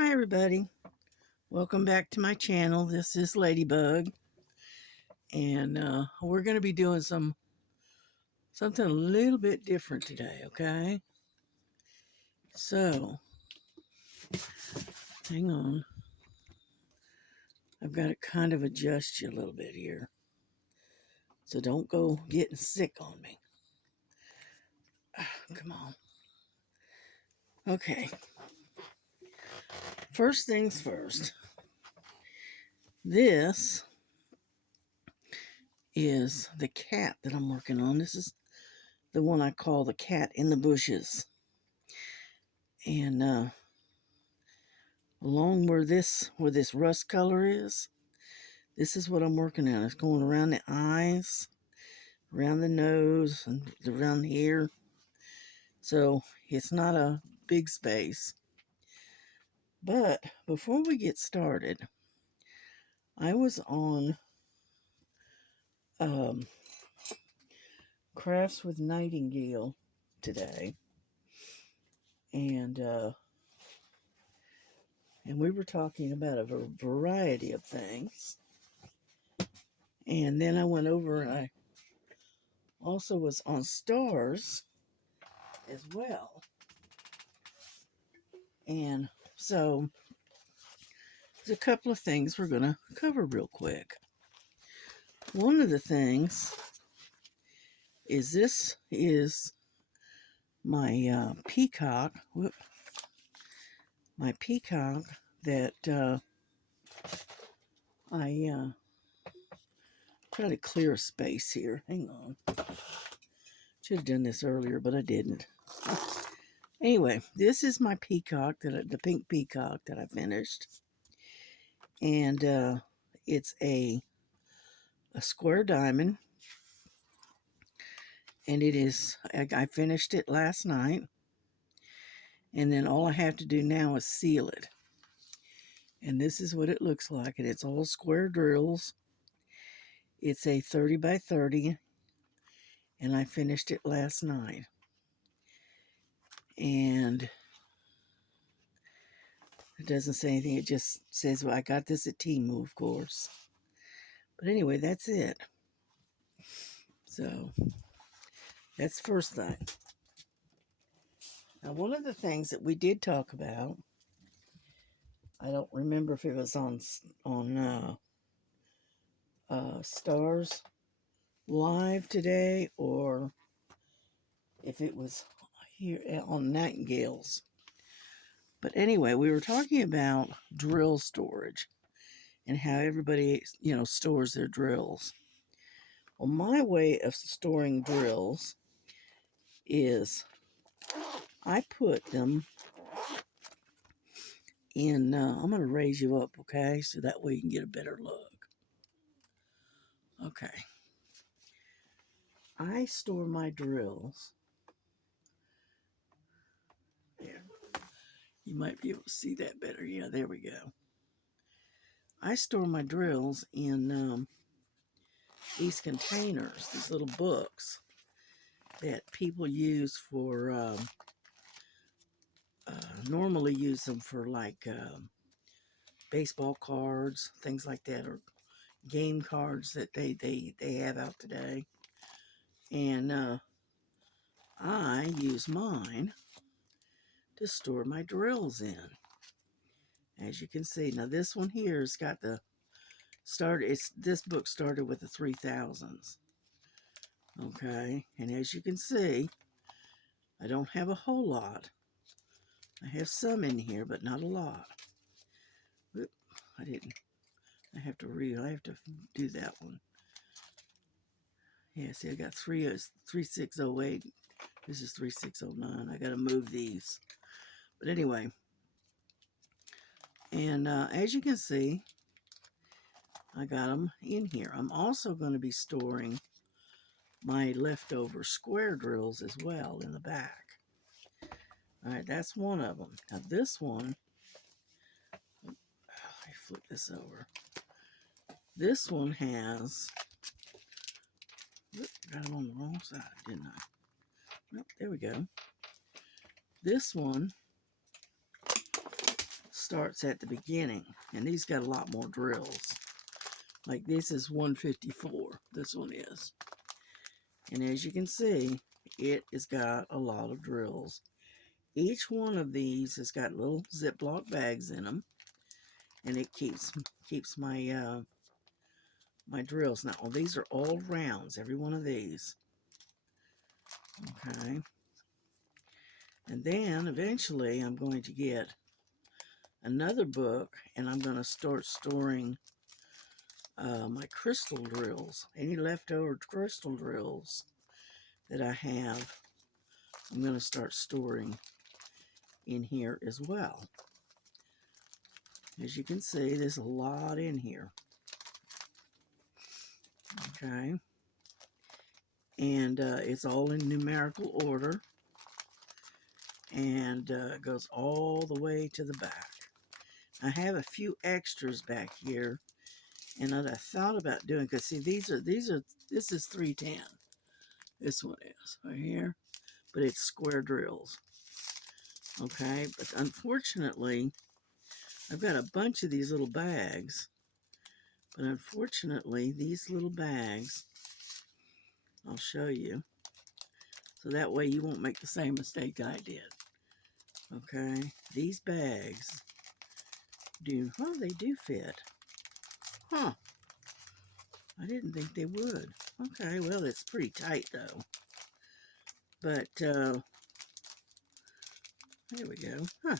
Hi everybody, welcome back to my channel. This is Ladybug, and we're going to be doing something a little bit different today, okay? So, hang on. I've got to kind of adjust you a little bit here, so don't go getting sick on me. Come on. Okay, first things first. This is the cat that I'm working on. This is the one I call the cat in the bushes. And along where this rust color is, this is what I'm working on. It's going around the eyes, around the nose, and around here. So it's not a big space. But before we get started, I was on Crafts with Nightingale today, and we were talking about a variety of things. And then I went over and I also was on Stars as well. And so there's a couple of things we're going to cover real quick. One of the things is this is my peacock. My peacock that I try to clear a space here. Hang on. Should have done this earlier, but I didn't. Anyway, this is my peacock, the pink peacock that I finished. And it's a square diamond. And it is, I finished it last night. And then all I have to do now is seal it. And this is what it looks like. And it's all square drills. It's a 30 by 30. And I finished it last night. And it doesn't say anything. It just says, well, I got this at Temu, of course. But anyway, that's it. So that's the first thing. Now, one of the things that we did talk about, I don't remember if it was on Stars Live today or if it was here on Nightingales. But anyway, we were talking about drill storage and how everybody, stores their drills. Well, my way of storing drills is I put them in, I'm going to raise you up, okay? So that way you can get a better look. Okay. I store my drills. There. You might be able to see that better. Yeah, there we go. I store my drills in these containers, these little books that people use for, normally use them for like baseball cards, things like that, or game cards that they have out today. And I use mine to store my drills in. As you can see, now this one here has got the this book started with the 3000s. Okay, and as you can see, I don't have a whole lot. I have some in here, but not a lot. Oop, I didn't. I have to do that one. Yeah, see, I got 3608. This is 3609. I got to move these. But anyway, and as you can see, I got them in here. I'm also going to be storing my leftover square drills as well in the back. All right, that's one of them. Now this one, let me flip this over. This one has, got it on the wrong side, didn't I? Nope, there we go. This one starts at the beginning, and these got a lot more drills. Like this is 154, this one is. And as you can see, it has got a lot of drills. Each one of these has got little Ziploc bags in them, and it keeps my my drills. Now, these are all rounds, every one of these. Okay. And then eventually I'm going to get another book, and I'm going to start storing my crystal drills. Any leftover crystal drills that I have, I'm going to start storing in here as well. As you can see, there's a lot in here. Okay. And it's all in numerical order. And it goes all the way to the back. I have a few extras back here, and that I thought about doing, because see, this is 310. This one is right here, but it's square drills. Okay, but unfortunately, I've got a bunch of these little bags, but unfortunately, these little bags, I'll show you, so that way you won't make the same mistake I did. Okay, these bags they do fit. Huh. I didn't think they would. Okay, well, it's pretty tight, though. But, there we go. Huh.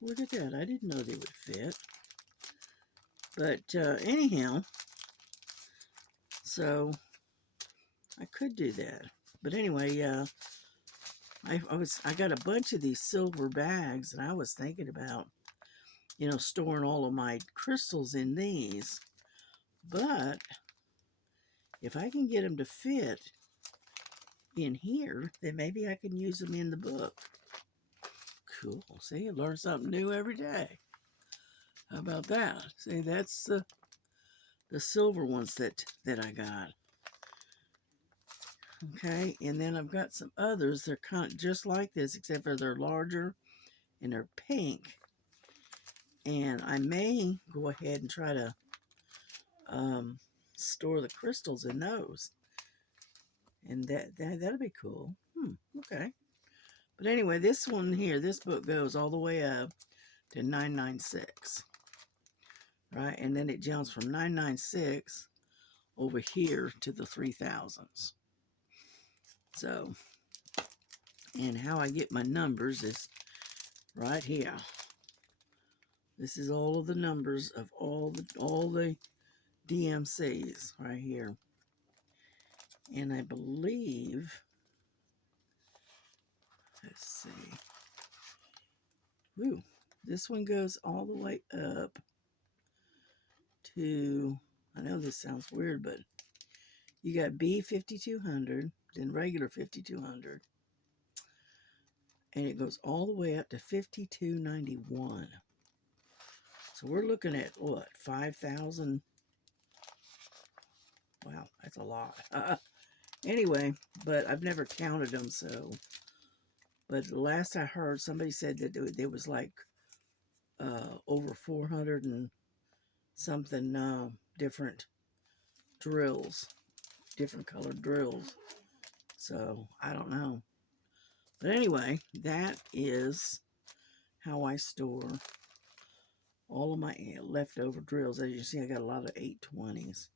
Look at that. I didn't know they would fit. But, anyhow, so, I could do that. But anyway, I got a bunch of these silver bags, and I was thinking about, you know, storing all of my crystals in these. But if I can get them to fit in here, then maybe I can use them in the book. Cool. See, you learn something new every day. How about that? See, that's the silver ones that I got. Okay, and then I've got some others. They're kind of just like this, except for they're larger and they're pink. And I may go ahead and try to store the crystals in those. And that'll be cool. Okay. But anyway, this one here, this book goes all the way up to 996. Right? And then it jumps from 996 over here to the 3000s. So, and how I get my numbers is right here. This is all of the numbers of all the DMCs right here. And I believe, let's see. Woo, this one goes all the way up to, I know this sounds weird, but you got B5200, then regular 5200. And it goes all the way up to 5291. So we're looking at what, 5,000? Wow, that's a lot. Anyway, but I've never counted them, so. But the last I heard, somebody said that there was like over 400 and something different drills, different colored drills. So I don't know. But anyway, that is how I store all of my leftover drills. As you see, I got a lot of 820s.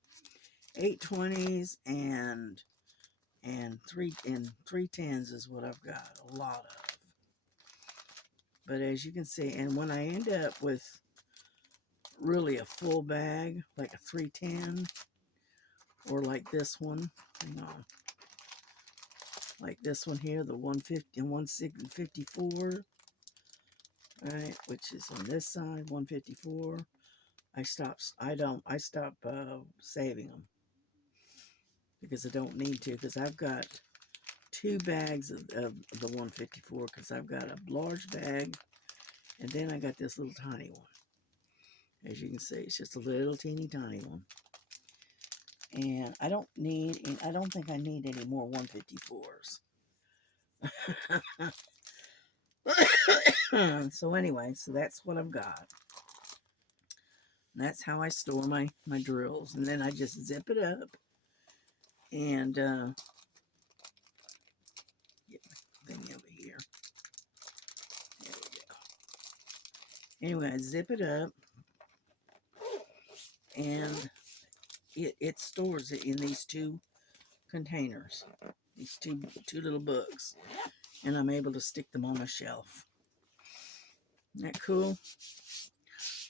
820s and 310s is what I've got, a lot of. But as you can see, and when I end up with really a full bag, like a 310, or like this one, hang on, like this one here, the 150 and 154, right, which is on this side, 154. I stop saving them because I don't need to, because I've got 2 bags of the 154, because I've got a large bag, and then I got this little tiny one. As you can see, it's just a little teeny tiny one. And I don't think I need any more 154s. So anyway, so that's what I've got. That's how I store my drills. And then I just zip it up and get my thing over here. There we go. Anyway, I zip it up and it stores it in these two containers, these two little books, and I'm able to stick them on my shelf. Isn't that cool?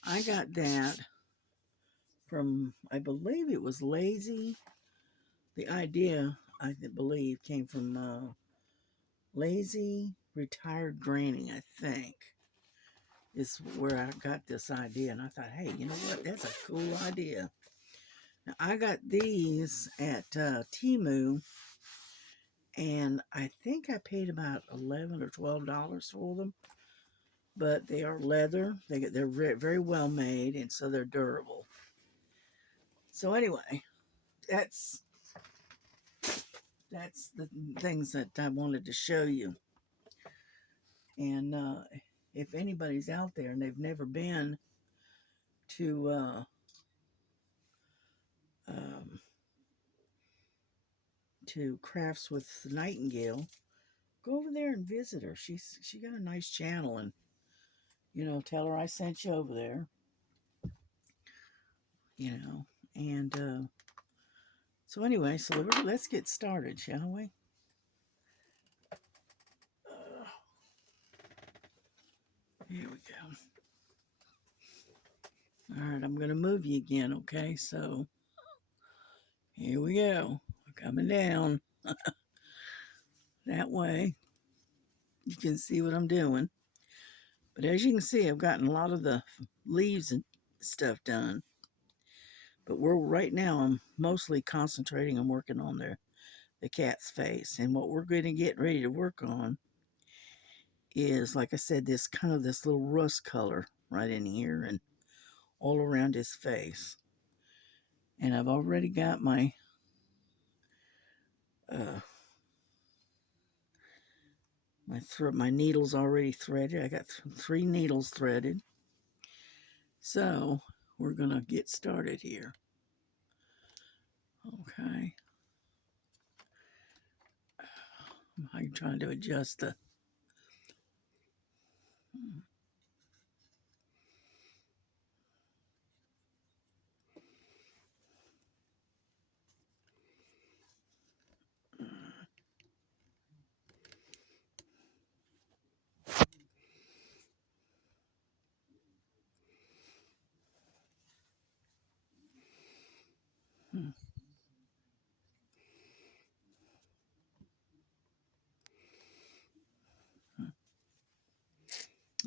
I got that from, I believe it was Lazy. The idea, I believe, came from Lazy Retired Granny, I think, is where I got this idea. And I thought, hey, you know what? That's a cool idea. Now, I got these at Temu, and I think I paid about $11 or $12 for them. But they are leather. They're very well made, and so they're durable. So anyway, that's the things that I wanted to show you. And if anybody's out there and they've never been to Crafts with Nightingale, go over there and visit her. She got a nice channel, and tell her I sent you over there. And so anyway, so let's get started, shall we? Here we go. All right, I'm going to move you again, okay? So here we go. We're coming down. That way you can see what I'm doing. But as you can see, I've gotten a lot of the leaves and stuff done. But right now, I'm mostly concentrating on working on the cat's face. And what we're going to get ready to work on is, like I said, this little rust color right in here and all around his face. And I've already got my my needles already threaded. I got 3 needles threaded. So we're gonna get started here. Okay. I'm trying to adjust the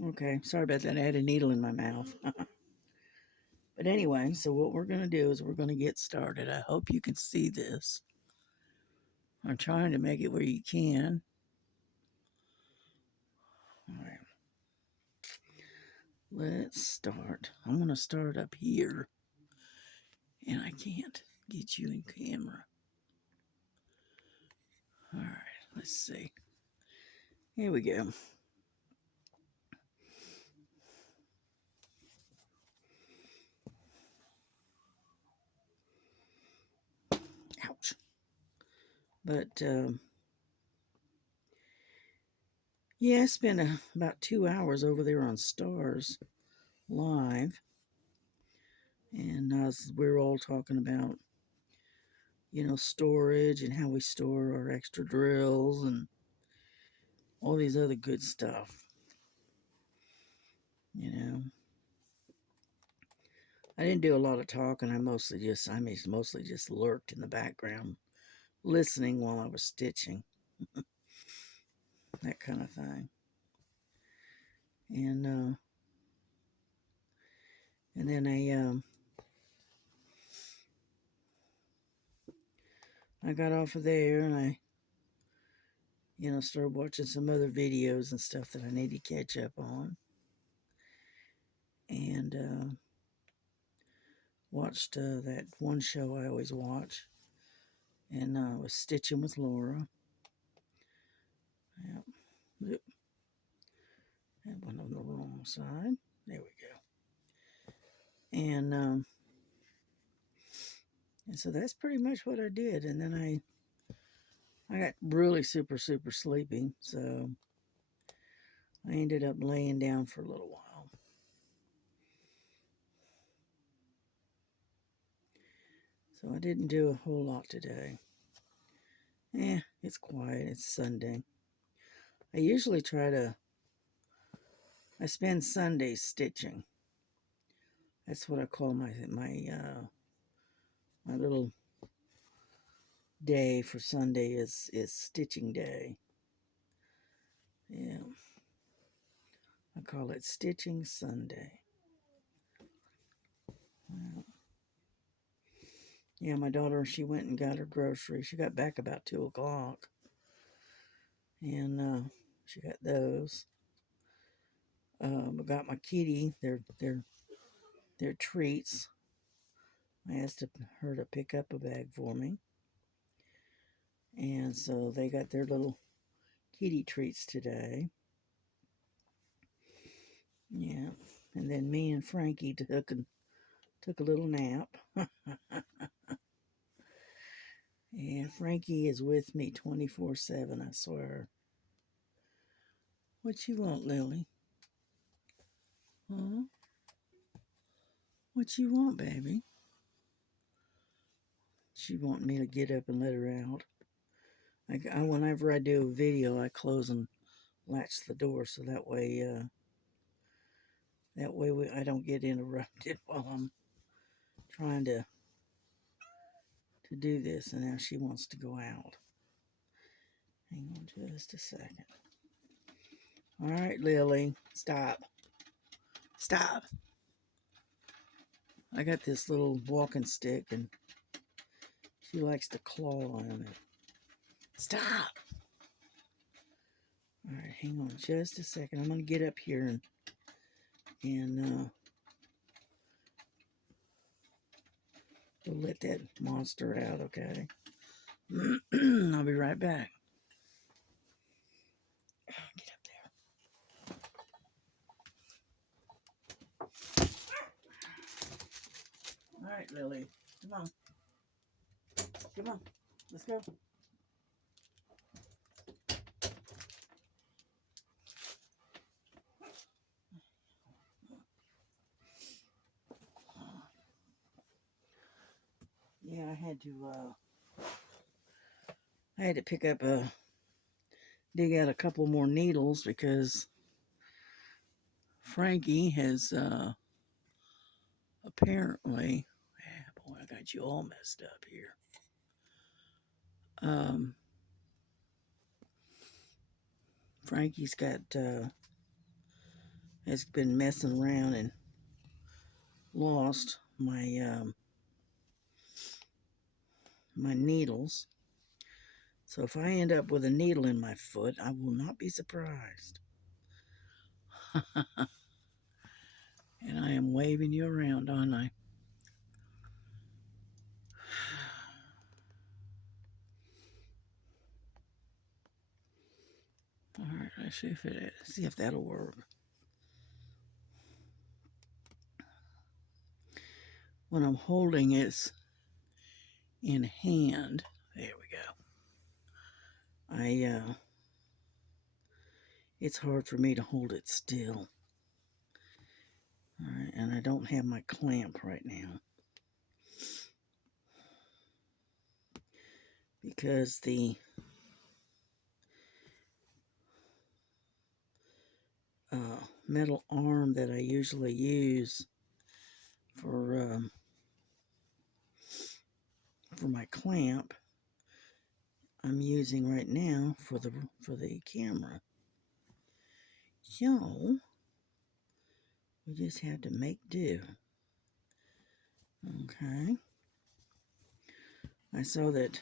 Okay, sorry about that. I had a needle in my mouth. But anyway, so what we're going to do is we're going to get started. I hope you can see this. I'm trying to make it where you can. All right. Let's start. I'm going to start up here. And I can't get you in camera. All right, let's see. Here we go. Ouch. But, yeah, I spent about 2 hours over there on Stars Live. And we were all talking about, storage and how we store our extra drills and all these other good stuff. I didn't do a lot of talking. I mostly just lurked in the background, listening while I was stitching. That kind of thing. And then I got off of there and I started watching some other videos and stuff that I need to catch up on. And watched that one show I always watch. And was Stitching with Laura. Yep. That went on the wrong side. There we go. And so that's pretty much what I did. And then I got really super sleepy, so I ended up laying down for a little while. So I didn't do a whole lot today. It's quiet. It's Sunday. I usually I spend Sundays stitching. That's what I call my little day for Sunday is stitching day. Yeah. I call it Stitching Sunday. Well, yeah, my daughter, she went and got her groceries. She got back about 2 o'clock. And she got those. I got my kitty their treats. I asked her to pick up a bag for me. And so they got their little kitty treats today. Yeah. And then me and Frankie took a little nap. And Frankie is with me 24/7, I swear. What you want, Lily? Huh? What you want, baby? She want me to get up and let her out. Whenever I do a video, I close and latch the door so that way I don't get interrupted while I'm trying to do this. And now she wants to go out. Hang on just a second. All right, Lily, stop. Stop. I got this little walking stick and she likes to claw on it. Stop. All right, hang on just a second. I'm going to get up here and we'll let that monster out, okay? I'll be right back. Get up there. All right, Lily. Come on. Come on. Let's go. Yeah, I had to pick up dig out a couple more needles because Frankie has apparently, boy, I got you all messed up here. Frankie's has been messing around and lost my my needles. So if I end up with a needle in my foot, I will not be surprised. And I am waving you around, aren't I? All right, let's see if that'll work. When I'm holding it in hand, there we go. It's hard for me to hold it still. All right, and I don't have my clamp right now because the metal arm that I usually use for my clamp, I'm using right now for the camera. So we just have to make do. Okay. I saw that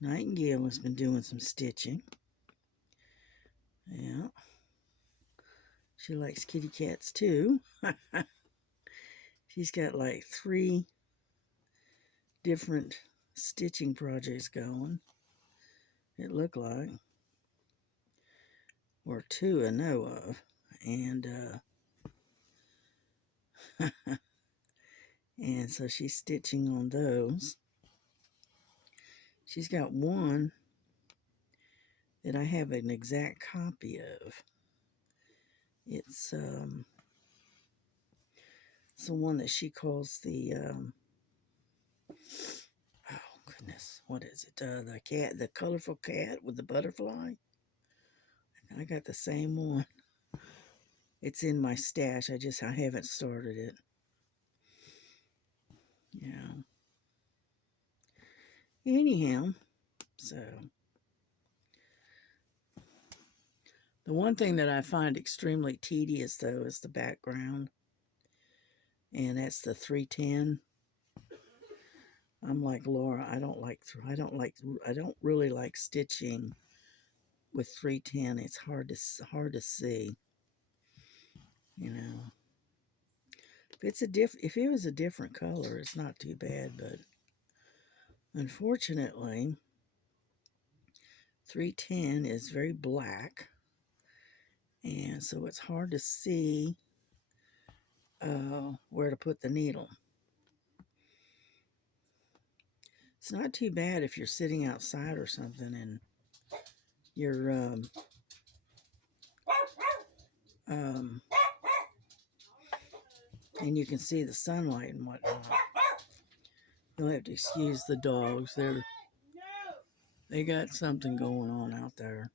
Nightingale has been doing some stitching. Yeah. She likes kitty cats too. She's got like 3 different stitching projects going, it looked like. or two I know of. And and so she's stitching on those. She's got one that I have an exact copy of. It's the one that she calls the oh goodness, what is it? The cat, the colorful cat with the butterfly. I got the same one. It's in my stash. I haven't started it. Yeah. Anyhow, so the one thing that I find extremely tedious though is the background, and that's the 310. I'm like Laura. I don't really like stitching with 310. It's hard to see. You know, if it was a different color, it's not too bad. But unfortunately, 310 is very black, and so it's hard to see where to put the needle. It's not too bad if you're sitting outside or something and you're and you can see the sunlight and whatnot. You'll have to excuse the dogs. They got something going on out there.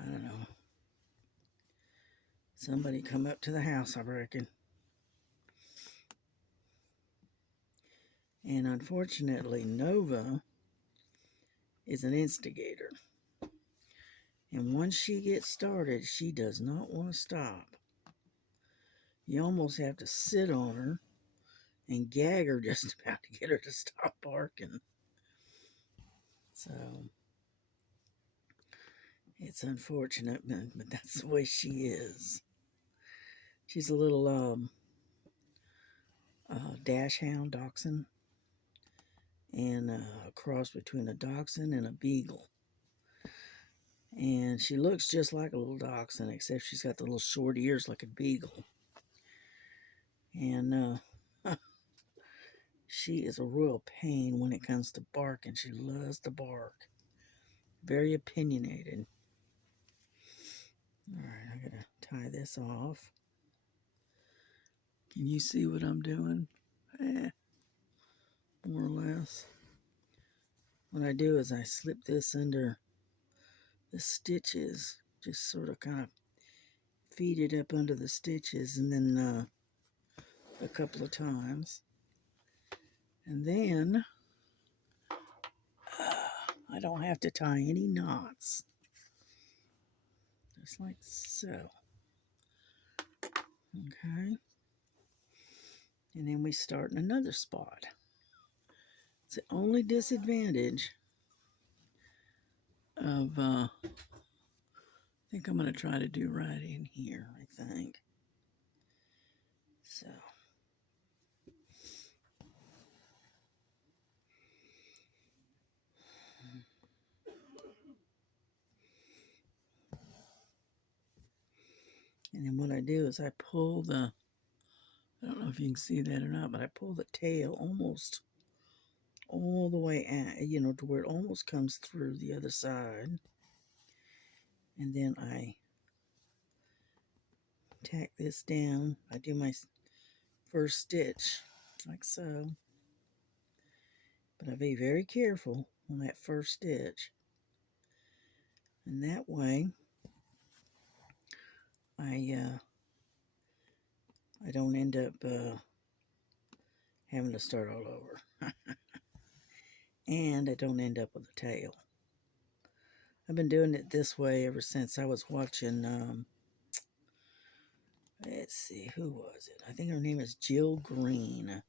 I don't know. Somebody come up to the house, I reckon. And unfortunately, Nova is an instigator. And once she gets started, she does not want to stop. You almost have to sit on her and gag her just about to get her to stop barking. So it's unfortunate, but that's the way she is. She's a little dachshund dachshund, and a cross between a dachshund and a beagle. And she looks just like a little dachshund, except she's got the little short ears like a beagle. And she is a real pain when it comes to barking. She loves to bark. Very opinionated. All right, I gotta tie this off. Can you see what I'm doing? More or less. What I do is I slip this under the stitches, just sort of kind of feed it up under the stitches, and then a couple of times. And then I don't have to tie any knots. Just like so. Okay. And then we start in another spot. It's the only disadvantage of, I think I'm going to try to do right in here, I think. So. And then what I do is I pull the, I don't know if you can see that or not, but I pull the tail almost all the way out, you know, to where it almost comes through the other side. And then I tack this down. I do my first stitch like so. But I be very careful on that first stitch. And that way, I don't end up having to start all over. And I don't end up with a tail. I've been doing it this way ever since I was watching, let's see, who was it? I think her name is Jill Green.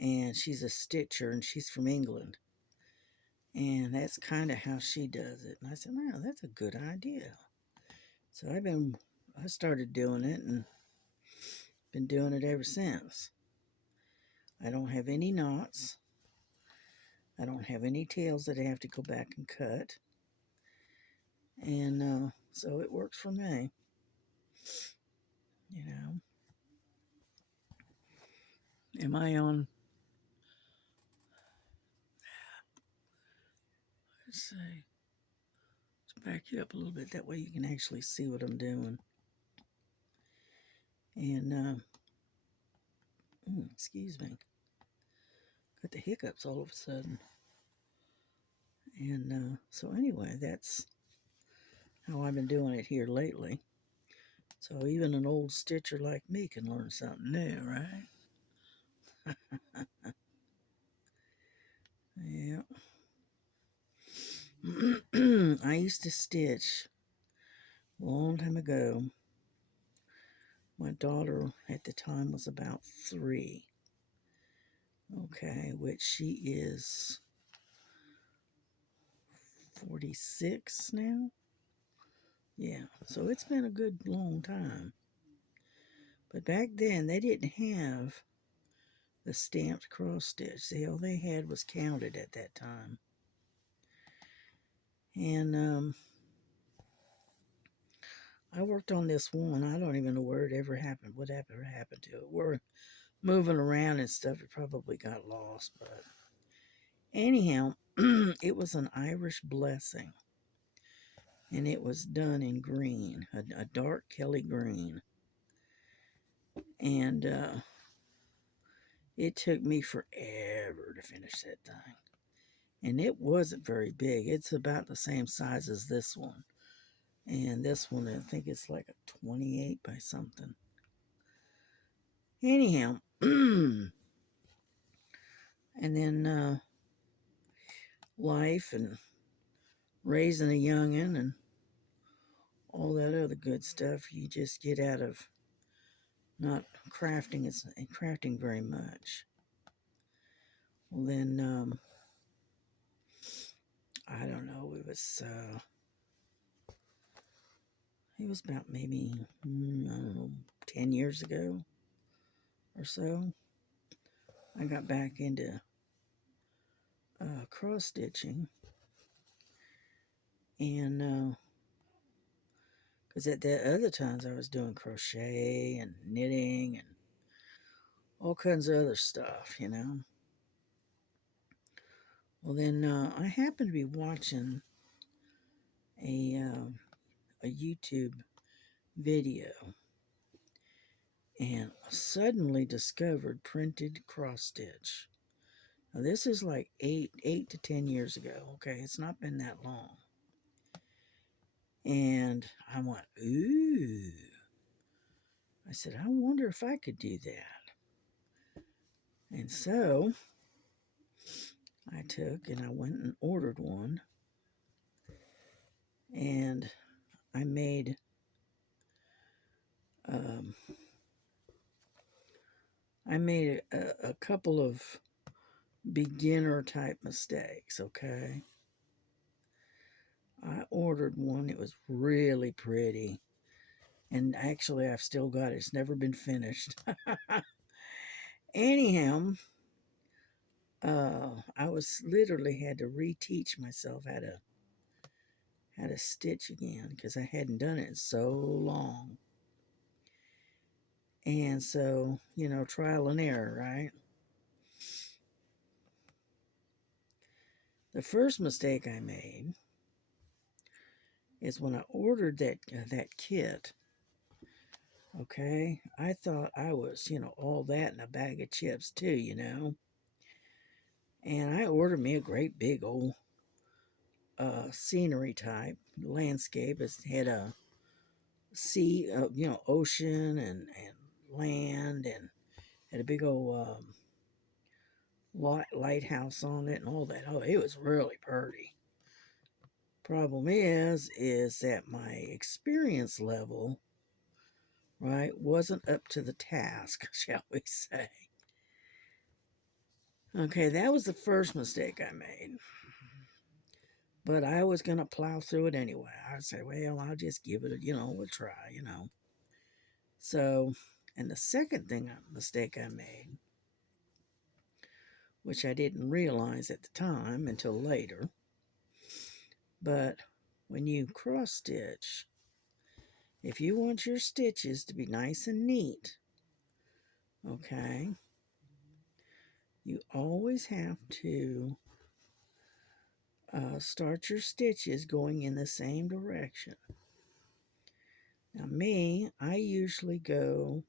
And she's a stitcher, and she's from England. And that's kind of how she does it. And I said, wow, that's a good idea. So I started doing it and been doing it ever since. I don't have any knots. I don't have any tails that I have to go back and cut. And so it works for me. You know. Am I on? Let's see. Let's back you up a little bit. That way you can actually see what I'm doing. And, excuse me. Got the hiccups all of a sudden. And so anyway, that's how I've been doing it here lately. So even an old stitcher like me can learn something new, right? Yeah. I used to stitch a long time ago. My daughter at the time was about 3. Okay, which she is 46 now. Yeah, so it's been a good long time. But back then, they didn't have the stamped cross stitch. All they had was counted at that time. And I worked on this one. I don't even know where it ever happened. What ever happened to it? We're moving around and stuff. It probably got lost. But anyhow, it was an Irish blessing. And it was done in green, a dark Kelly green. And it took me forever to finish that thing. And it wasn't very big. It's about the same size as this one. And this one, I think it's like a 28 by something. Anyhow, and then life and raising a youngin' and all that other good stuff you just get out of not crafting very much. Well, then, I don't know, it was about maybe, I don't know, 10 years ago or so. I got back into cross stitching, and because at the other times I was doing crochet and knitting and all kinds of other stuff, you know. Well, then I happened to be watching a YouTube video and suddenly discovered printed cross stitch. Now, this is like 8 to 10 years ago. Okay, it's not been that long. And I went, ooh. I said, I wonder if I could do that. And so I took and I went and ordered one. And I made a couple of beginner type mistakes, okay? I ordered one. It was really pretty. And actually, I've still got it. It's never been finished. Anyhow, I was literally had to reteach myself how to stitch again because I hadn't done it in so long. And so, you know, trial and error, right? The first mistake I made is when I ordered that kit. Okay, I thought I was, you know, all that in a bag of chips too, you know. And I ordered me a great big old scenery type landscape. It had a sea, you know, ocean and land, and had a big old lighthouse on it and all that. Oh, it was really pretty. Problem is that my experience level, right, wasn't up to the task, shall we say. Okay, that was the first mistake I made. But I was going to plow through it anyway. I'd say, well, I'll just give it a try, you know. So, and the second mistake I made which I didn't realize at the time until later. But when you cross stitch, if you want your stitches to be nice and neat, okay, you always have to start your stitches going in the same direction. Now me, I usually go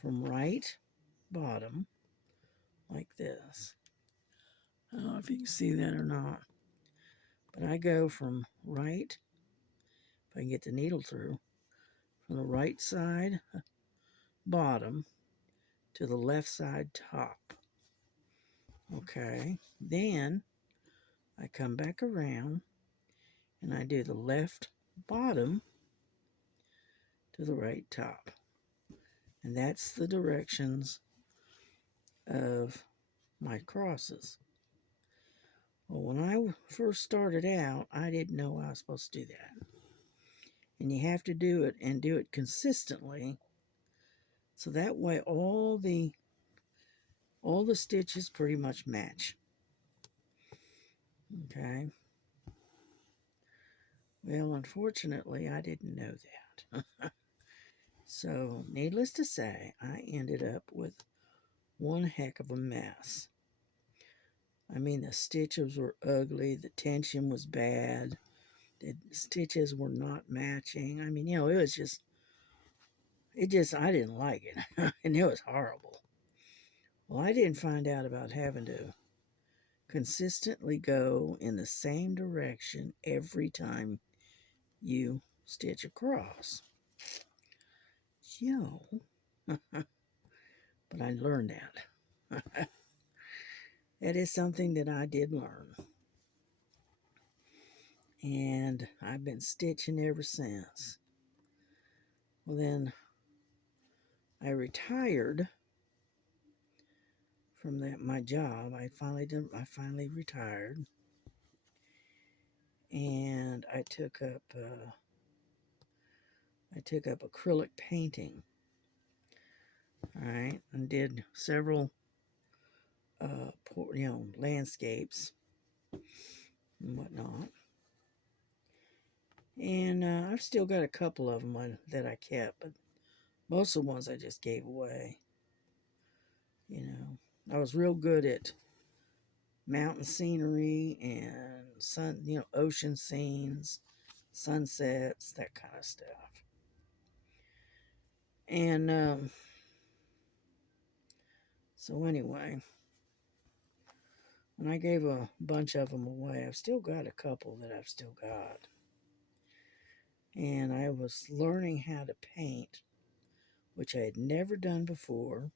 from right bottom like this. I don't know if you can see that or not, but I go from right, if I can get the needle through, from the right side bottom to the left side top. Okay, then I come back around and I do the left bottom to the right top. And that's the directions of my crosses. Well, when I first started out, I didn't know I was supposed to do that. And you have to do it and do it consistently. So that way all the stitches pretty much match. Okay. Well, unfortunately, I didn't know that. So, needless to say, I ended up with one heck of a mess. I mean, the stitches were ugly, the tension was bad, the stitches were not matching. I mean, it was just, I didn't like it, and it was horrible. Well, I didn't find out about having to consistently go in the same direction every time you stitch across. But I learned that. That is something that I did learn. And I've been stitching ever since. Well, then I retired from my job. I finally retired, and I took up acrylic painting. All right, and did several landscapes and whatnot. And I've still got a couple of them that I kept, but most of the ones I just gave away. I was real good at mountain scenery and ocean scenes, sunsets, that kind of stuff. And so anyway, when I gave a bunch of them away, I've still got a couple that I've still got. And I was learning how to paint, which I had never done before.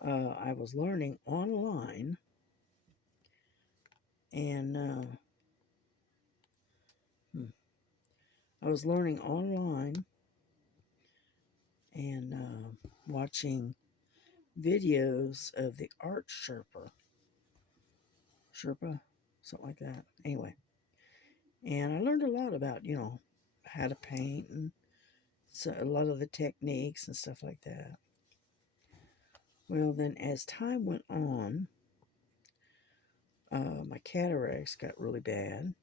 I was learning online, and watching videos of the art Sherpa, something like that. Anyway, and I learned a lot about, how to paint and a lot of the techniques and stuff like that. Well, then as time went on, my cataracts got really bad,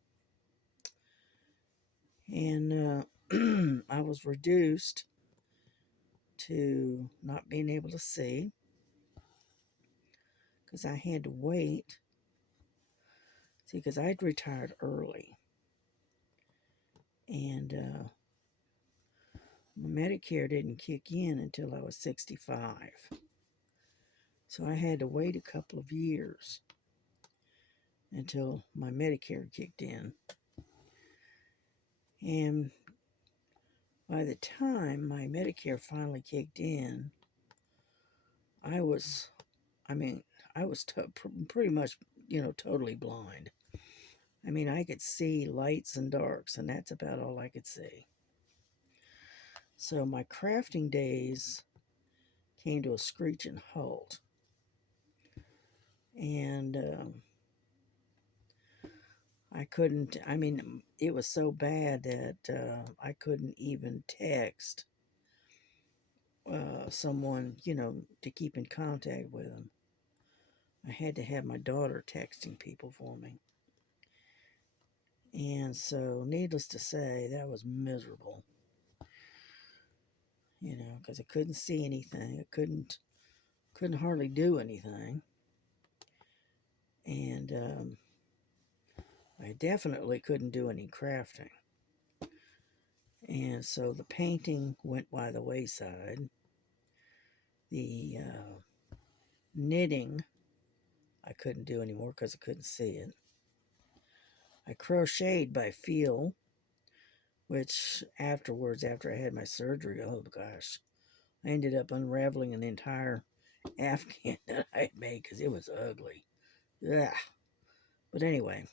and I was reduced to not being able to see because I had to wait. See, because I'd retired early, and my Medicare didn't kick in until I was 65. So I had to wait a couple of years until my Medicare kicked in. And by the time my Medicare finally kicked in, I was pretty much, totally blind. I mean, I could see lights and darks, and that's about all I could see. So my crafting days came to a screeching halt. And it was so bad that I couldn't even text someone, to keep in contact with them. I had to have my daughter texting people for me. And so, needless to say, that was miserable. You know, because I couldn't see anything. I couldn't hardly do anything. And I definitely couldn't do any crafting. And so the painting went by the wayside. The knitting, I couldn't do anymore because I couldn't see it. I crocheted by feel, which afterwards, after I had my surgery, oh gosh, I ended up unraveling an entire afghan that I had made because it was ugly. Yeah. But anyway,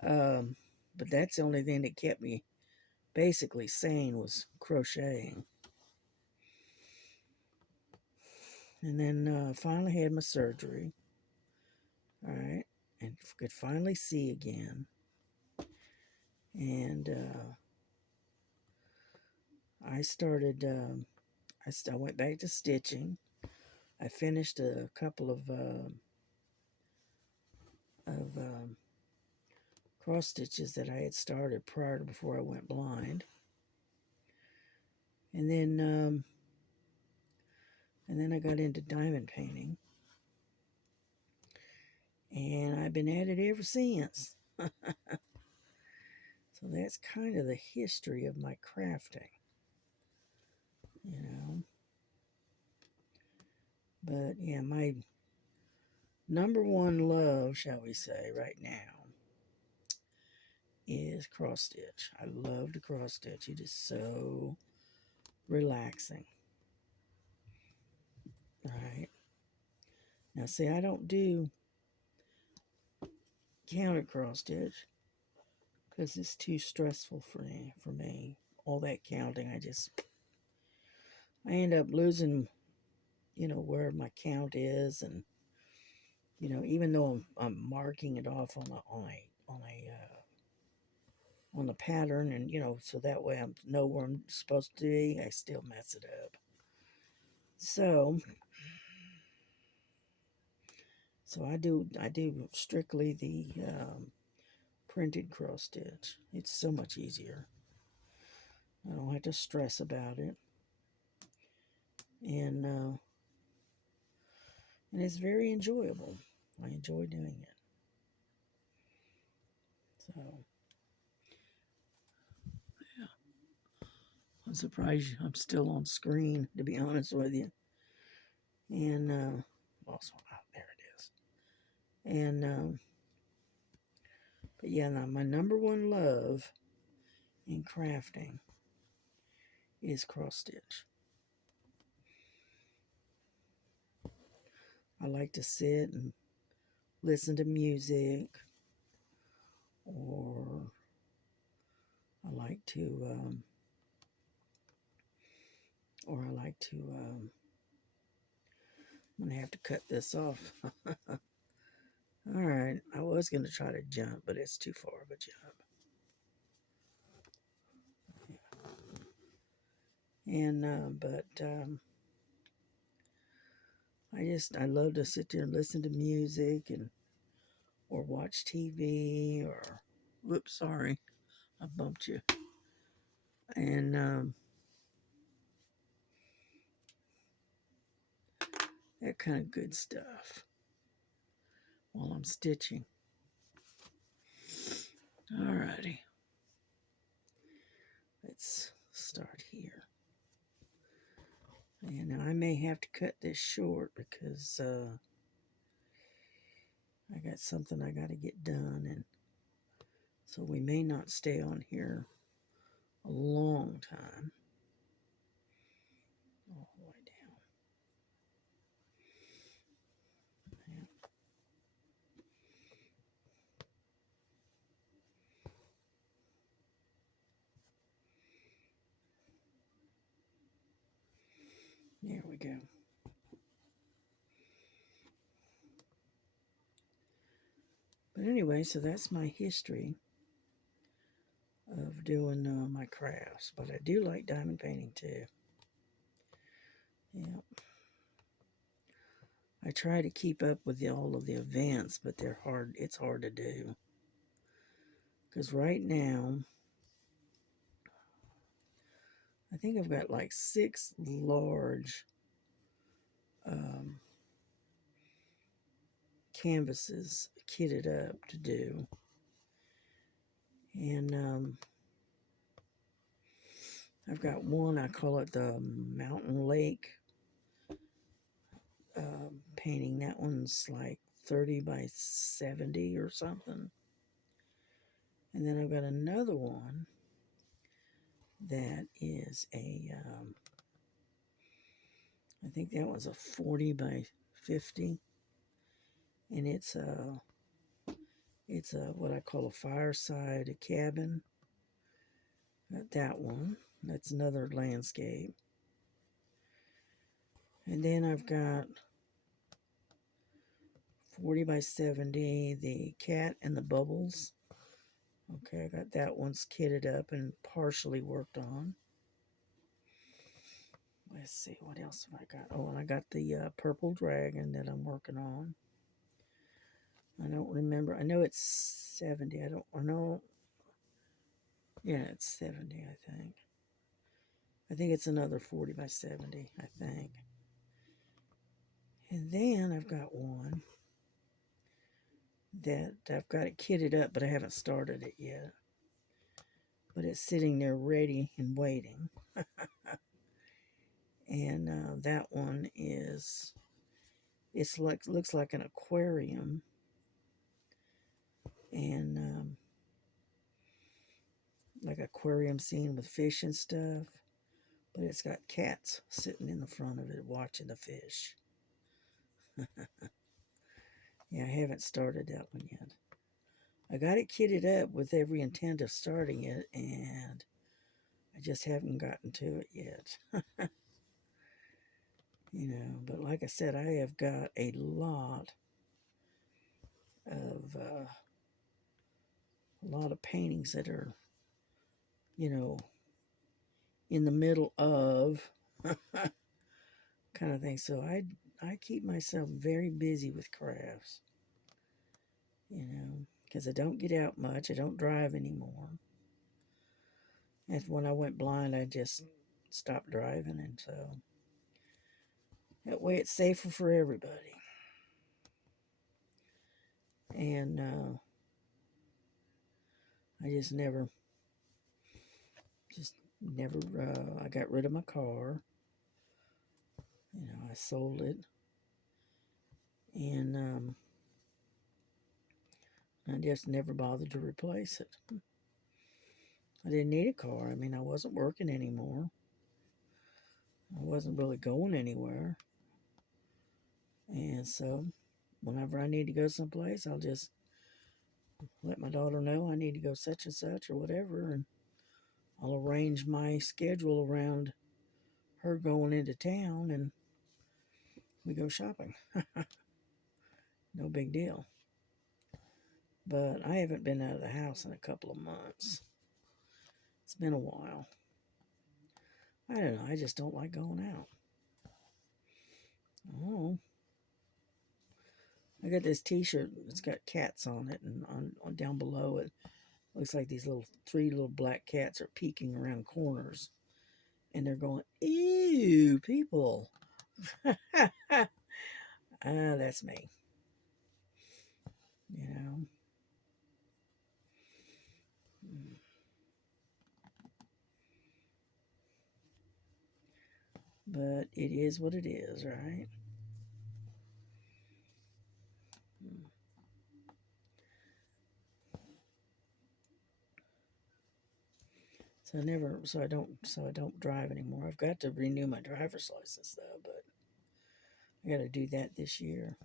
but that's the only thing that kept me basically sane was crocheting. And then finally had my surgery. All right. And could finally see again. And I started, I went back to stitching. I finished a couple of cross stitches that I had started prior to before I went blind. And then I got into diamond painting. And I've been at it ever since. So that's kind of the history of my crafting, you know. But yeah, my number one love, shall we say, right now is cross stitch. I love to cross stitch. It is so relaxing. Right. Now see, I don't do counter cross stitch because it's too stressful for me. All that counting, I end up losing, you know, where my count is, and you know, even though I'm marking it off on the pattern, and you know, so that way I know where I'm supposed to be, I still mess it up. So I do strictly the printed cross stitch. It's so much easier. I don't have to stress about it, and it's very enjoyable. I enjoy doing it. So yeah, I'm surprised I'm still on screen, to be honest with you. And also, there it is. And but yeah, now my number one love in crafting is cross stitch. I like to sit and listen to music, or I like to, I'm gonna have to cut this off. All right, I was gonna try to jump, but it's too far of a jump. And I love to sit there and listen to music and or watch TV or, whoops, sorry, I bumped you. And that kind of good stuff while I'm stitching. Alrighty, let's start here. And I may have to cut this short because I got something I got to get done, and so we may not stay on here a long time. All the way down. Yeah. There we go. But anyway, so that's my history of doing my crafts. But I do like diamond painting too. Yeah. I try to keep up with all of the events, but they're hard. It's hard to do. Because right now, I think I've got like 6 large um, canvases kitted up to do. And I've got one, I call it the Mountain Lake painting. That one's like 30 by 70 or something. And then I've got another one that is I think that was a 40 by 50. And it's a what I call a fireside cabin. Got that one. That's another landscape. And then I've got 40 by 70, the cat and the bubbles. Okay, I got that one's kitted up and partially worked on. Let's see, what else have I got? Oh, and I got the purple dragon that I'm working on. I don't remember. I know it's 70. I don't know. Yeah, it's 70, I think. I think it's another 40 by 70, I think. And then I've got one that I've got it kitted up, but I haven't started it yet. But it's sitting there ready and waiting. And that one is, it's like, looks like an aquarium. And like aquarium scene with fish and stuff. But it's got cats sitting in the front of it watching the fish. Yeah, I haven't started that one yet. I got it kitted up with every intent of starting it, and I just haven't gotten to it yet. You know, but like I said, I have got a lot of paintings that are, you know, in the middle of kind of thing. So I keep myself very busy with crafts, you know, because I don't get out much. I don't drive anymore. And when I went blind, I just stopped driving, and so that way it's safer for everybody. And I just never, I got rid of my car. You know, I sold it. And I just never bothered to replace it. I didn't need a car. I mean, I wasn't working anymore. I wasn't really going anywhere. And so, whenever I need to go someplace, I'll just let my daughter know I need to go such and such or whatever. And I'll arrange my schedule around her going into town and we go shopping. No big deal. But I haven't been out of the house in a couple of months. It's been a while. I don't know. I just don't like going out. Oh, I got this T-shirt. It's got cats on it, and on down below it looks like these 3 little black cats are peeking around corners, and they're going, "Ew, people." That's me. You know. But it is what it is, right? So I don't drive anymore. I've got to renew my driver's license though, but I got to do that this year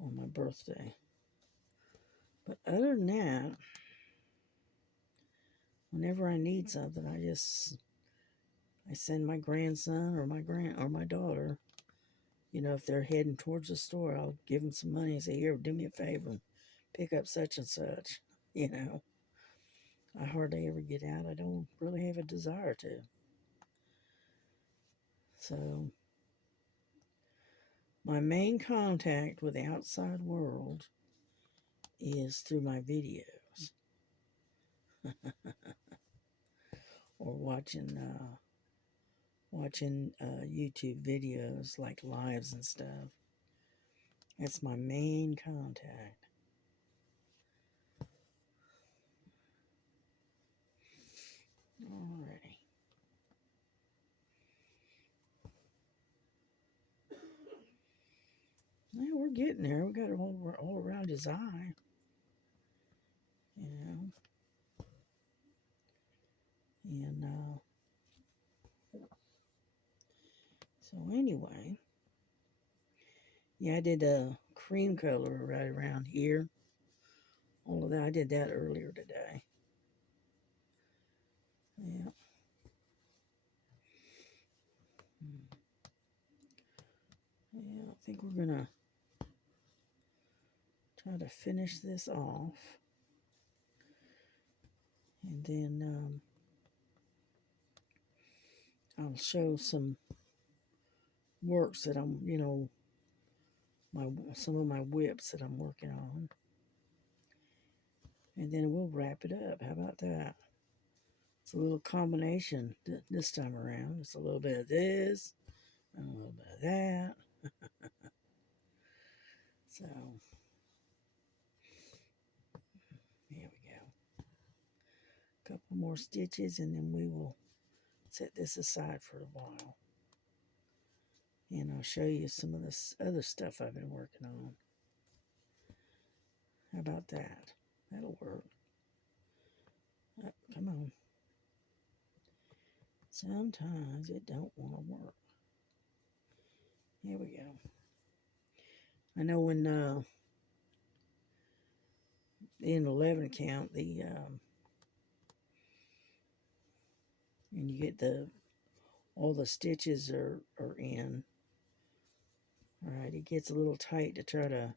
on my birthday. But other than that, whenever I need something, I send my grandson or my daughter. You know, if they're heading towards the store, I'll give them some money and say, "Here, do me a favor and pick up such and such." You know, I hardly ever get out. I don't really have a desire to. So My main contact with the outside world is through my videos or watching YouTube videos like lives and stuff. That's my main contact. Alrighty. Well, we're getting there. We got it all around his eye. You know. And so anyway, yeah, I did a cream color right around here. All of that, I did that earlier today. Yeah. Yeah, I think we're gonna try to finish this off, and then I'll show some works that I'm, some of my whips that I'm working on, and then we'll wrap it up. How about that? It's a little combination this time around. It's a little bit of this and a little bit of that. So here we go. A couple more stitches, and then we will set this aside for a while. And I'll show you some of this other stuff I've been working on. How about that? That'll work. Oh, come on. Sometimes it don't want to work. Here we go. I know when in 11 count, and you get all the stitches are in. All right, it gets a little tight to try to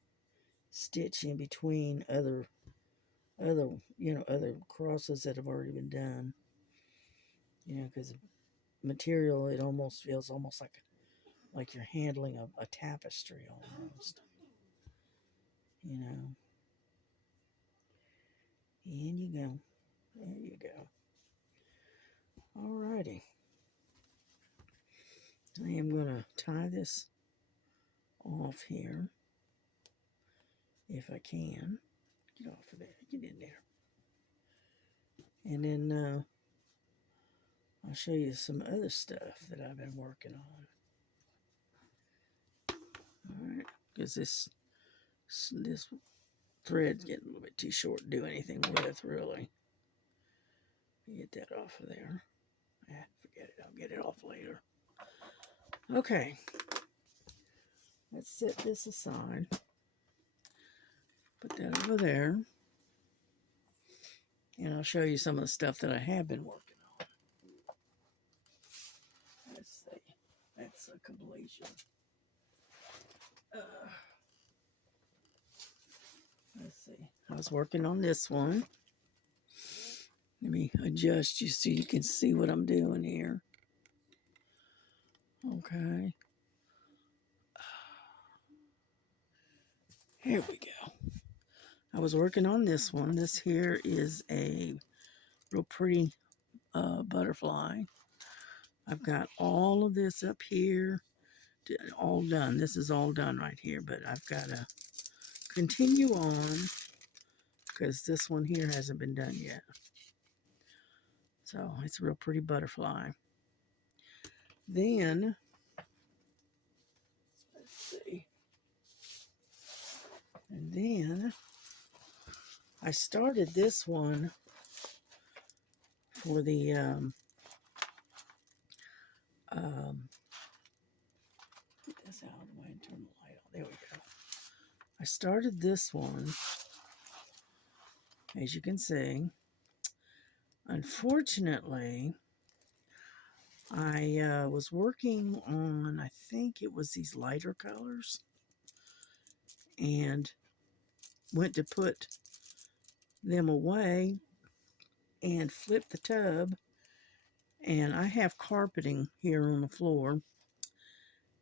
stitch in between other crosses that have already been done. Because material, it almost feels almost like you're handling a tapestry almost. And you go. There you go. Alrighty. I am going to tie this off here if I can. Get off of there. Get in there. And then I'll show you some other stuff that I've been working on. Alright. Because this thread's getting a little bit too short to do anything with, really. Get that off of there. Forget it. I'll get it off later. Okay. Let's set this aside. Put that over there. And I'll show you some of the stuff that I have been working on. Let's see. That's a completion. Let's see. I was working on this one. Let me adjust you so you can see what I'm doing here. Okay. Here we go. I was working on this one. This here is a real pretty butterfly. I've got all of this up here, all done. This is all done right here, but I've got to continue on because this one here hasn't been done yet. So it's a real pretty butterfly. Then, let's see. And then I started this one for the get this out of the way and turn the light on. There we go. I started this one, as you can see. Unfortunately, I was working on, I think it was these lighter colors, and went to put them away and flip the tub, and I have carpeting here on the floor,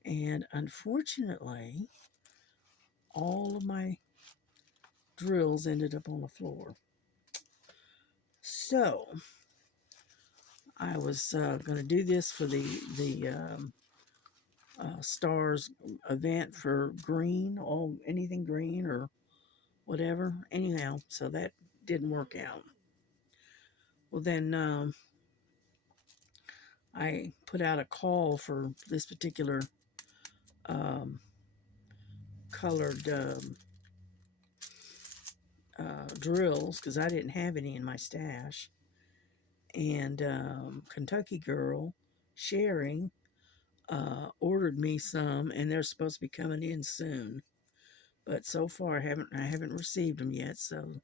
And unfortunately, all of my drills ended up on the floor. So I was going to do this for the stars event for green, all anything green or whatever. Anyhow, so that didn't work out. Well, then I put out a call for this particular um, colored drills because I didn't have any in my stash. And Kentucky Girl, Sherry, ordered me some, and they're supposed to be coming in soon. But so far, I haven't received them yet. So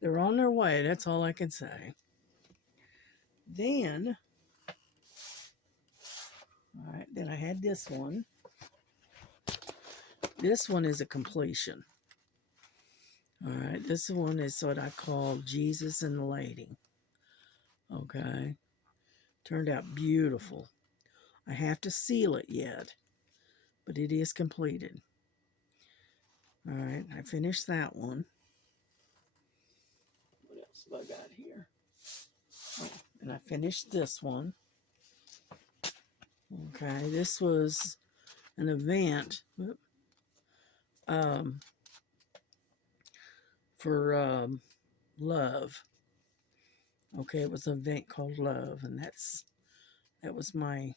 they're on their way. That's all I can say. Then, all right, then I had this one. This one is a completion. All right, this one is what I call Jesus and the Lady. Okay, turned out beautiful. I have to seal it yet, but it is completed. All right, I finished that one. What else have I got here? Oh, and I finished this one. Okay, this was an event for Love. Okay, it was an event called Love, and that was my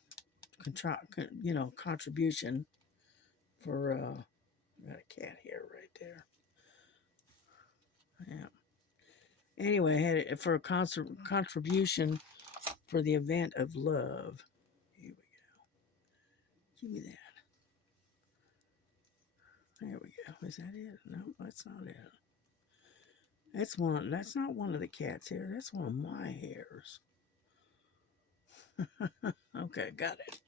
contribution for I got a cat here right there. Yeah. Anyway, I had it for a contribution for the event of Love. Here we go. Give me that. There we go. Is that it? No, that's not it. That's one. That's not one of the cat's hair. That's one of my hairs. Okay, got it.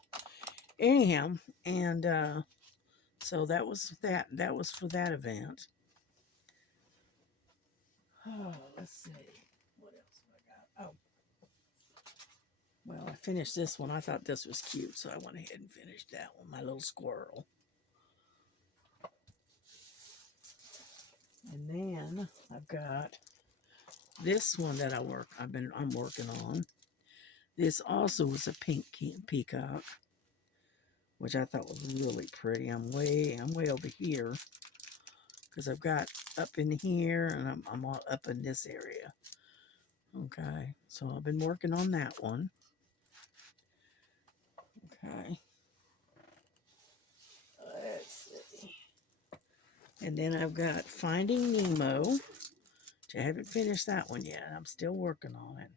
Anyhow, and so that was that. That was for that event. Oh, let's see. What else have I got? Oh, well, I finished this one. I thought this was cute, so I went ahead and finished that one. My little squirrel. And then I've got this one that I'm working on. This also was a pink peacock, which I thought was really pretty. I'm way over here because I've got up in here and I'm all up in this area. Okay, so I've been working on that one. Okay. Let's see. And then I've got Finding Nemo, which I haven't finished that one yet. I'm still working on it.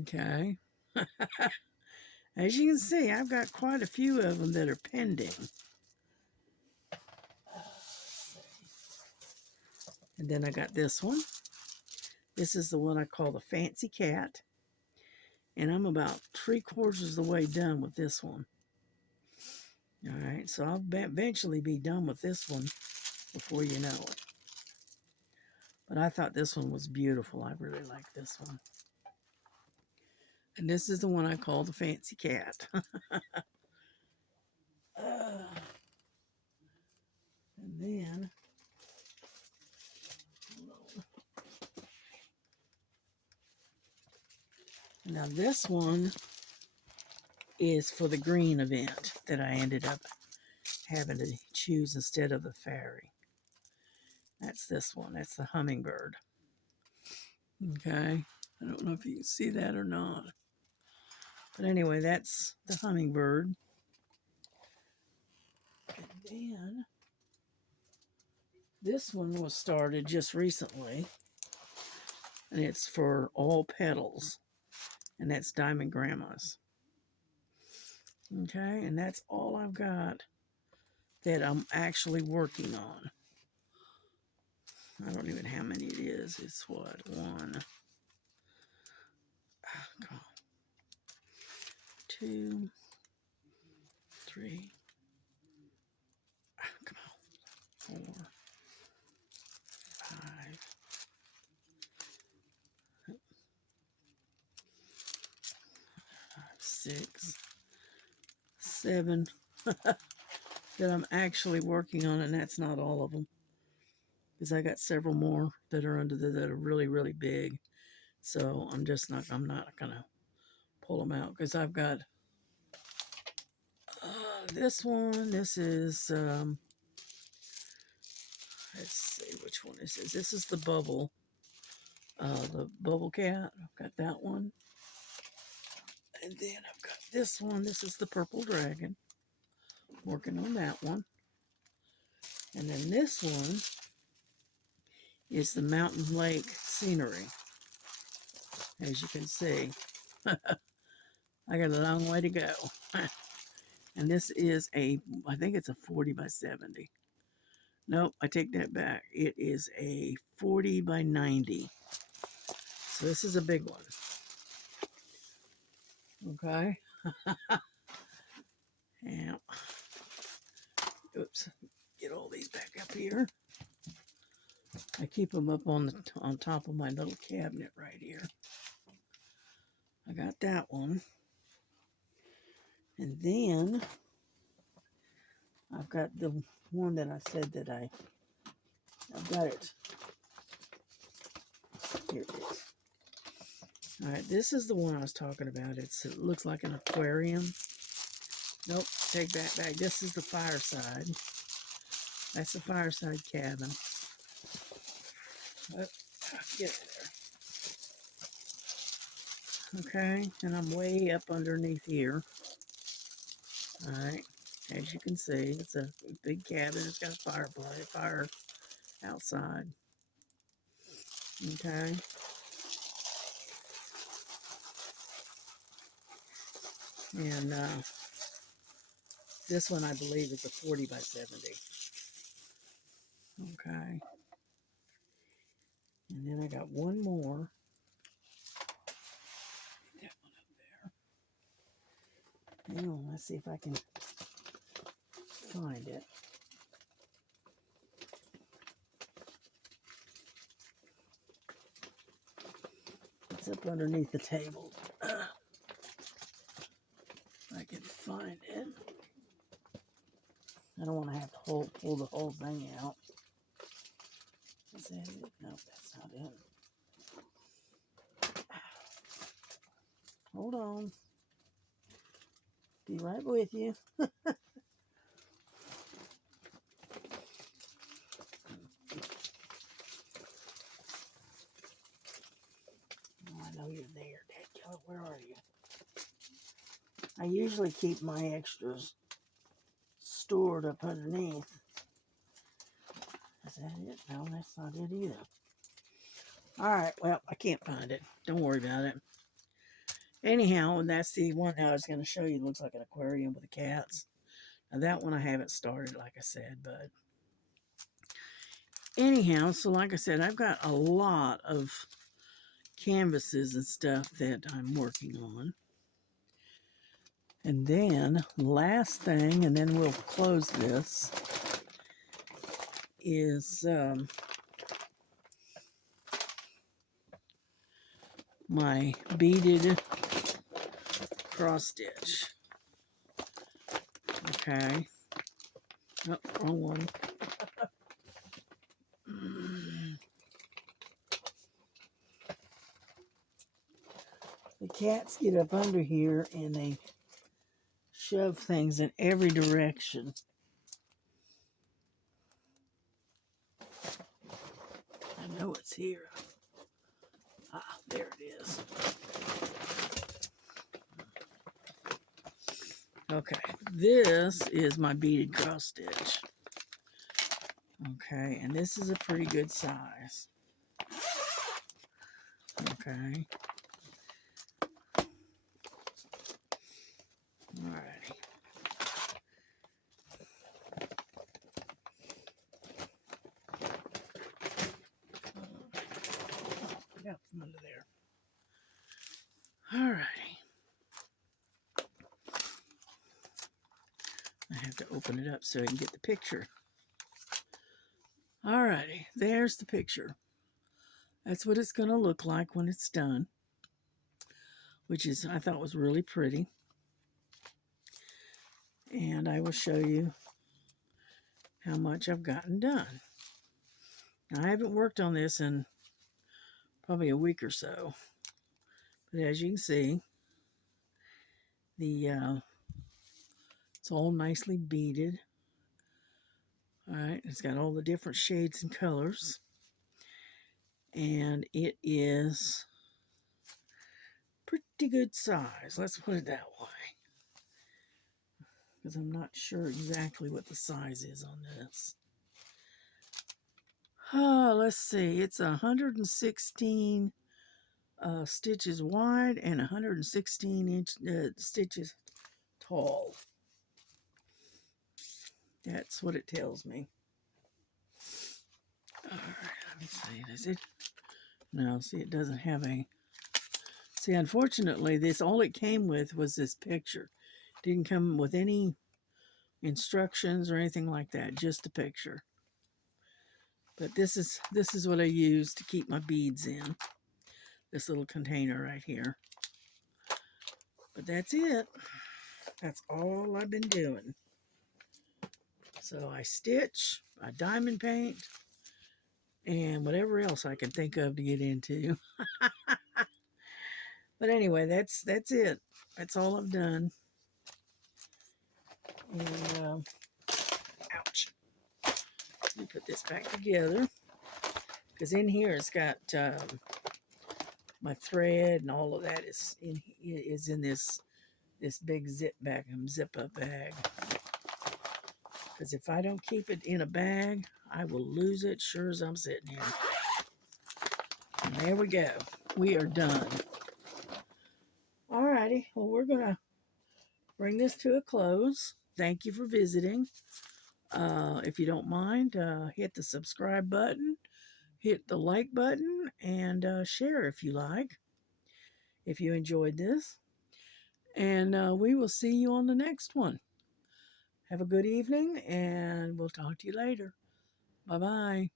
Okay. As you can see, I've got quite a few of them that are pending. And then I got this one. This is the one I call the Fancy Cat. And I'm about 3/4 of the way done with this one. All right, so I'll eventually be done with this one before you know it. But I thought this one was beautiful. I really like this one. And this is the one I call the Fancy Cat. And then, now this one is for the green event that I ended up having to choose instead of the fairy. That's this one. That's the hummingbird. Okay. I don't know if you can see that or not. But anyway, that's the hummingbird. And then this one was started just recently. And it's for all petals. And that's Diamond Grandma's. Okay, and that's all I've got that I'm actually working on. I don't even know how many it is. It's what? 1, 2, 3. Come on. 4, 5. 6, 7 that I'm actually working on, and that's not all of them, because I got several more that are that are really, really big. So I'm not gonna pull them out, because I've got this one. This is let's see, which one is this? This is the bubble cat. I've got that one. And then I've got this one. This is the purple dragon. Working on that one. And then this one is the mountain lake scenery. As you can see, I got a long way to go. And this is I think it's a 40 by 70. Nope, I take that back. It is a 40 by 90. So this is a big one. Okay. And, oops, get all these back up here. I keep them up on top of my little cabinet right here. I got that one. And then I've got the one that I said that I've got it. Here it is. All right, this is the one I was talking about. It looks like an aquarium. Nope, take that back. This is the fireside. That's the fireside cabin. Oh, get it there. Okay, and I'm way up underneath here. All right, as you can see, it's a big cabin. It's got a fire outside. Okay. And this one, I believe, is a 40 by 70. Okay. And then I got one more. That one up there. Hang on, let's see if I can find it. It's up underneath the table. I can find it. I don't want to have to pull the whole thing out. Is that it? No, that's not it. Hold on. Be right with you. Oh, I know you're there, Dad. Where are you? I usually keep my extras stored up underneath. Is that it? No, that's not it either. Alright, well, I can't find it. Don't worry about it. Anyhow, that's the one I was going to show you. It looks like an aquarium with the cats. Now, that one I haven't started, like I said, but anyhow, so like I said, I've got a lot of canvases and stuff that I'm working on. And then, last thing, and then we'll close this, is my beaded cross stitch. Okay. Oh, wrong one. The cats get up under here and they shove things in every direction. I know it's here. Ah, there it is. Okay, this is my beaded cross stitch. Okay, and this is a pretty good size. Okay. Alrighty. Yep, from under there. Alrighty. I have to open it up so I can get the picture. Alrighty, there's the picture. That's what it's going to look like when it's done, which is, I thought was really pretty. and I will show you how much I've gotten done. Now, I haven't worked on this in probably a week or so, but as you can see, the it's all nicely beaded. All right, it's got all the different shades and colors, and it is pretty good size. Let's put it that way, because I'm not sure exactly what the size is on this. Let's see. It's 116 stitches wide and 116 stitches tall. That's what it tells me. All right, let me see. Does it? No, see, it doesn't have a. See, unfortunately, this all it came with was this picture. Didn't come with any instructions or anything like that. Just a picture. But this is what I use to keep my beads in. This little container right here. But that's it. That's all I've been doing. So I stitch, I diamond paint, and whatever else I can think of to get into. But anyway, that's it. That's all I've done. And ouch. Let me put this back together, because in here it's got my thread and all of that is in this big zip up bag. Because if I don't keep it in a bag, I will lose it sure as I'm sitting here. And there we go. We are done. Alrighty. Well, we're going to bring this to a close. Thank you for visiting. If you don't mind, hit the subscribe button, hit the like button, and share if you like, if you enjoyed this. And we will see you on the next one. Have a good evening, and we'll talk to you later. Bye-bye.